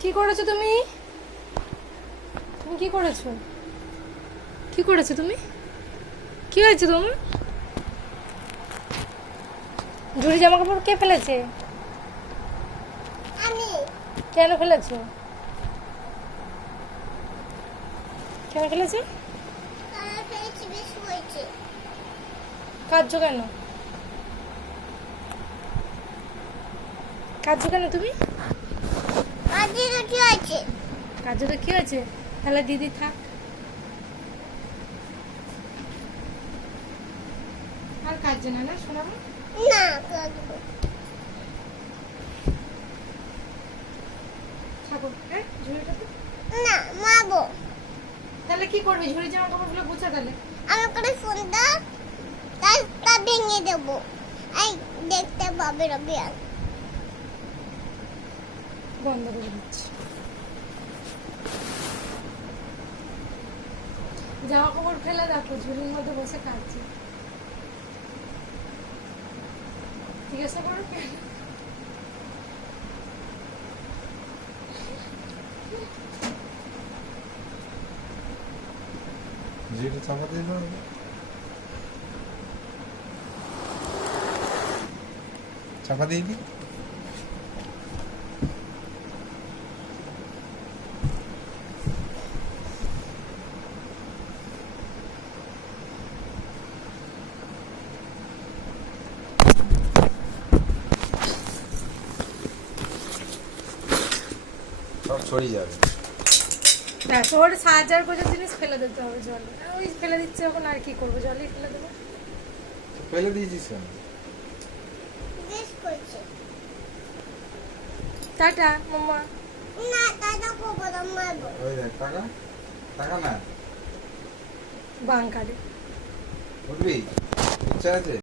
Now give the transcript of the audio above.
কি করেছো তুমি? তুমি কি করেছো? কি করেছো তুমি? কি হয়েছে তোমার? ঝুড়ি জামা কাপড় কে ফেলেছে? আমি কেন ফেলেছো? কেন ফেলেছে? কালার ফেলেছি, বেশি হয়েছে। কাঁদছো কেন? কাঁদছো কেন তুমি? আজকে কি হয়েছে? কাঁদছো তো কি হয়েছে? তাহলে দিদি থাক। আর কাঁদছে না, না শোনাবো? না কাঁদবো ঠাকুর হ্যাঁ ঝুড়িটাতে। না, মারবো। তাহলে কি করবি? ঝুড়ি জামা কাপড়গুলো গুছা তাহলে। আমার করে ফোনটা তা ভেঙে দেবো। এই দেখতে পাবে রবিয়াল। বন্ধ করে দিচ্ছি। জামা কাপড় ফেলে দেখো, ঝুড়ির মধ্যে বসে কাঁদছে। জিজ্ঞাসা করো কেন? যেটা চাপা দিয়ে দাও। চাপা দিয়ে দি। সব ছড়িয়ে যাবে। দেখো ওর ৭,০০০ করে জিনিস ফেলে দিতে হবে জলে। ওই ফেলে দিচ্ছে এখন, আর কি করবো? জলেই ফেলে দেবো। ফেলে দিয়েছিস কেন? বেশ করছে। টাটা মাম্মা। না দাদা করবো না, মারবো। ওই দেখ টাকা টাকা না বাং কাটে। উঠবি ইচ্ছা আছে।